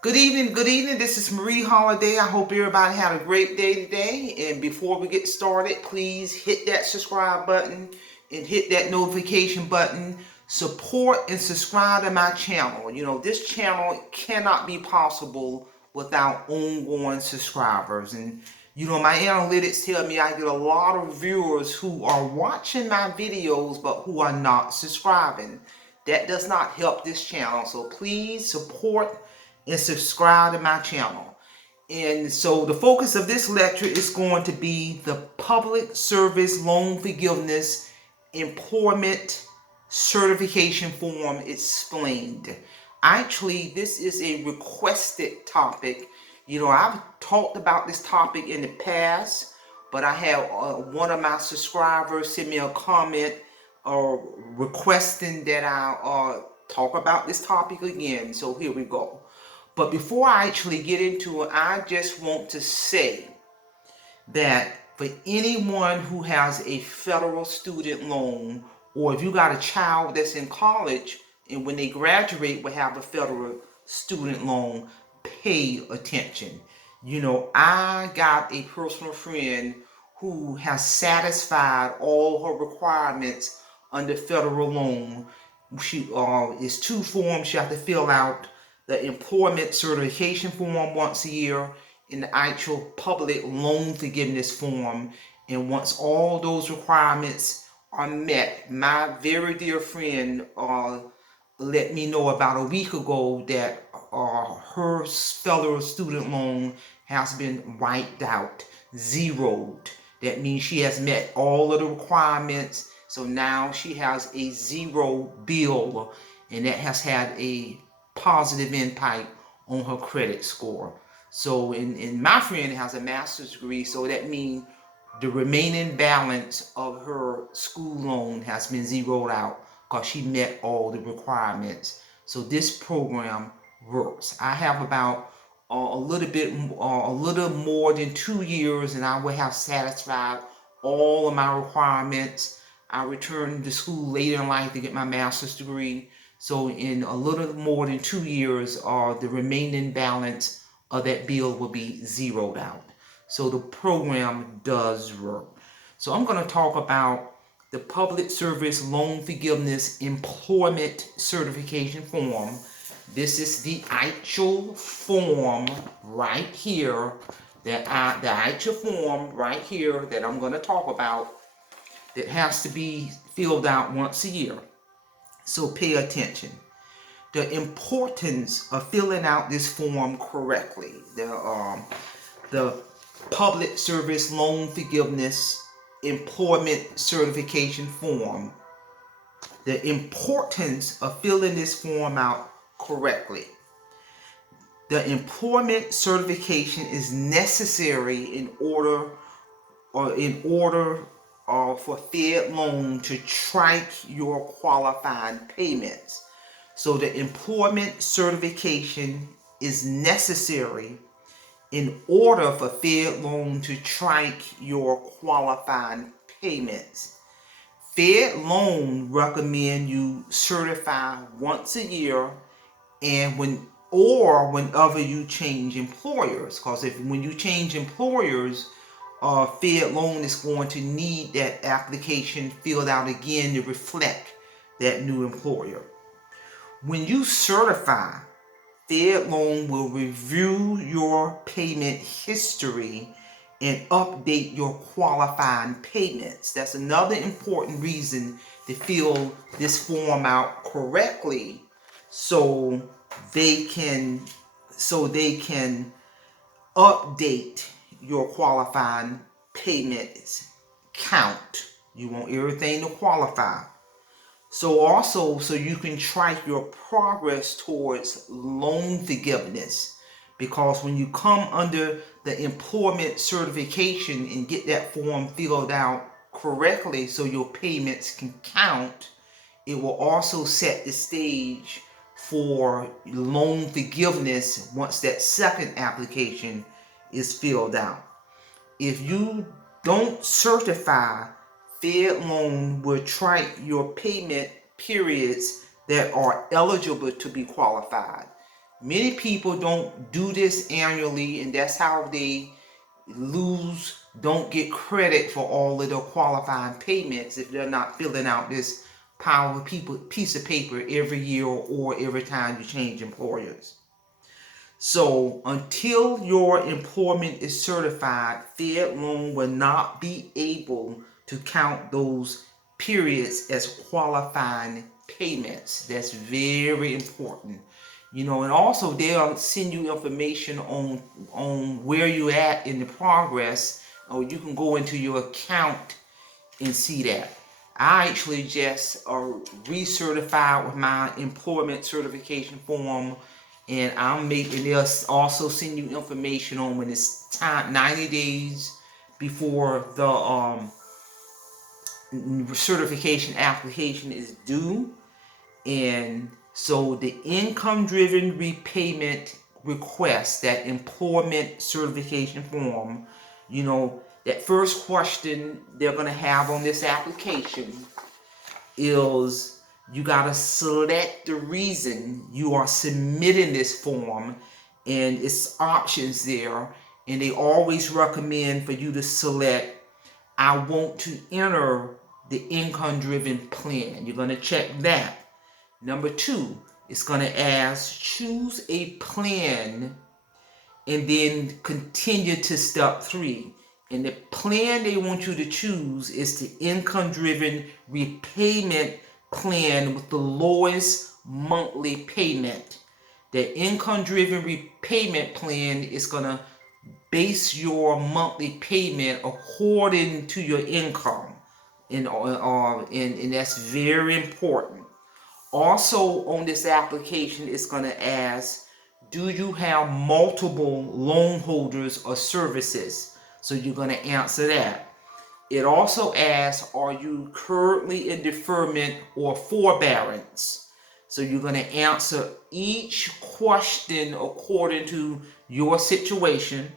Good evening, good evening. This is Marie Holiday. I hope everybody had a great day today. And before we get started, please hit that subscribe button and hit that notification button. Support and subscribe to my channel. You know, this channel cannot be possible without ongoing subscribers. And you know, my analytics tell me I get a lot of viewers who are watching my videos but who are not subscribing. That does not help this channel. So please support and subscribe to my channel. And so the focus of this lecture is going to be the Public Service Loan Forgiveness Employment Certification Form explained. Actually, this is a requested topic. You know, I've talked about this topic in the past, but I have one of my subscribers send me a comment requesting that I talk about this topic again. So here we go. But before I actually get into it, I just want to say that for anyone who has a federal student loan, or if you got a child that's in college and when they graduate will have a federal student loan, pay attention. You know, I got a personal friend who has satisfied all her requirements under federal loan. She is two forms she has to fill out: the employment certification form once a year and the actual public loan forgiveness form. And once all those requirements are met, my very dear friend let me know about a week ago that her federal student loan has been wiped out, zeroed. That means she has met all of the requirements. So now she has a zero bill, and that has had a positive impact on her credit score. So, in my friend has a master's degree, so that means the remaining balance of her school loan has been zeroed out because she met all the requirements. So this program works. I have about a little more than 2 years, and I will have satisfied all of my requirements. I returned to school later in life to get my master's degree. So in a little more than 2 years, the remaining balance of that bill will be zeroed out. So the program does work. So I'm going to talk about the Public Service Loan Forgiveness Employment Certification Form. This is the actual form right here the actual form right here that I'm going to talk about that has to be filled out once a year. So pay attention. The importance of filling out this form correctly. The Public Service Loan Forgiveness Employment Certification Form. The importance of filling this form out correctly. The employment certification is necessary in order for Fed Loan to track your qualifying payments. So the employment certification is necessary in order for Fed Loan to track your qualifying payments. Fed Loan recommend you certify once a year, and whenever you change employers, because when you change employers, Fed Loan is going to need that application filled out again to reflect that new employer. When you certify, Fed Loan will review your payment history and update your qualifying payments. That's another important reason to fill this form out correctly, so they can update your qualifying payments count. You want everything to qualify. So also, so you can track your progress towards loan forgiveness. Because when you come under the employment certification and get that form filled out correctly so your payments can count, it will also set the stage for loan forgiveness once that second application is filled out. If you don't certify, Fed Loan will track your payment periods that are eligible to be qualified. Many people don't do this annually, and that's how they don't get credit for all of their qualifying payments if they're not filling out this piece of paper every year or every time you change employers. So until your employment is certified, Fed loan will not be able to count those periods as qualifying payments. That's very important. And also they'll send you information on where you're at in the progress, or you can go into your account and see that. I actually just recertified with my employment certification form, and they'll also send you information on when it's time, 90 days before the certification application is due. And so the income driven repayment request, that employment certification form, that first question they're going to have on this application is you got to select the reason you are submitting this form, and it's options there, and they always recommend for you to select, I want to enter the income driven plan. You're going to check that. Number 2, it's going to ask choose a plan and then continue to step 3. And the plan they want you to choose is the income driven repayment plan with the lowest monthly payment. The income driven repayment plan is going to base your monthly payment according to your income. And that's very important. Also on this application, it's going to ask, do you have multiple loan holders or services? So you're going to answer that. It also asks, are you currently in deferment or forbearance? So you're going to answer each question according to your situation.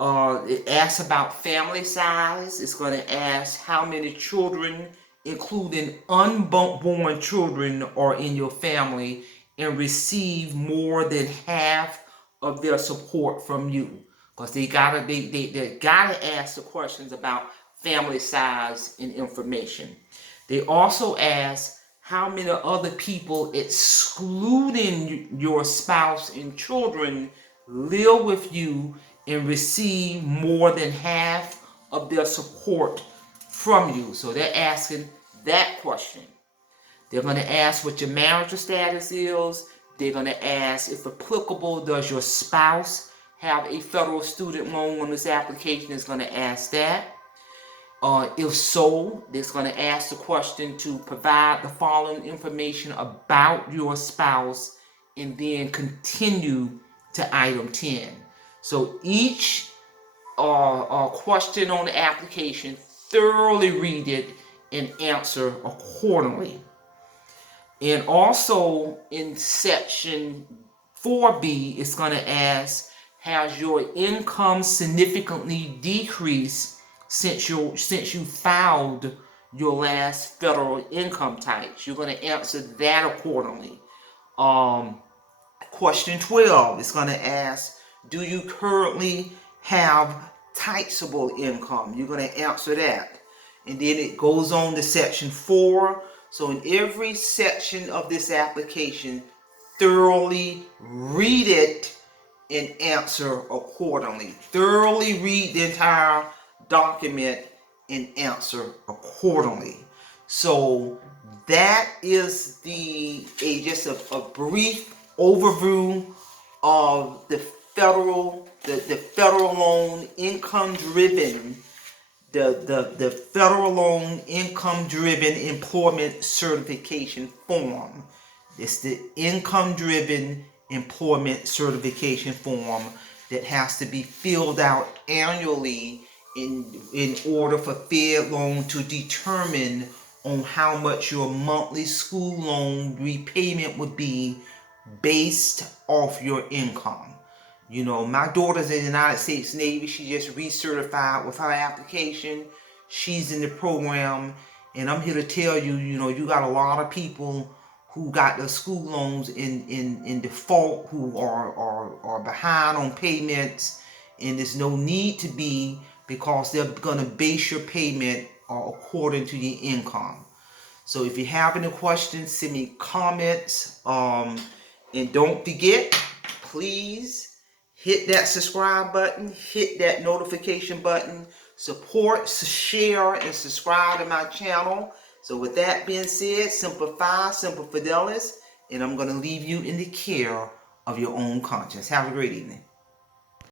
It asks about family size. It's going to ask how many children, including unborn children, are in your family and receive more than half of their support from you. Because they gotta ask the questions about family size and information. They also ask how many other people, excluding your spouse and children, live with you and receive more than half of their support from you. So they're asking that question. They're going to ask what your marital status is. They're going to ask, if applicable, does your spouse have a federal student loan on this application? It's going to ask that. If so, it's going to ask the question to provide the following information about your spouse, and then continue to item 10. So each question on the application, thoroughly read it and answer accordingly. And also in section 4B, it's going to ask, has your income significantly decreased since you filed your last federal income tax? You're going to answer that accordingly. Question 12 is going to ask, do you currently have taxable income? You're going to answer that. And then it goes on to section 4. So in every section of this application, thoroughly read it and answer accordingly. Thoroughly read the entire document and answer accordingly. So that is just a brief overview of the federal loan income driven, the federal loan income driven employment certification form. It's the income driven employment certification form that has to be filled out annually in order for Fed loan to determine on how much your monthly school loan repayment would be based off your income. My daughter's in the United States Navy. She just recertified with her application. She's in the program, and I'm here to tell you, you got a lot of people who got their school loans in default, who are behind on payments, and there's no need to be, because they're going to base your payment according to your income. So if you have any questions, send me comments, and don't forget, please hit that subscribe button, hit that notification button, support, share, and subscribe to my channel. So with that being said, Semper Fi, Semper Fidelis, and I'm going to leave you in the care of your own conscience. Have a great evening.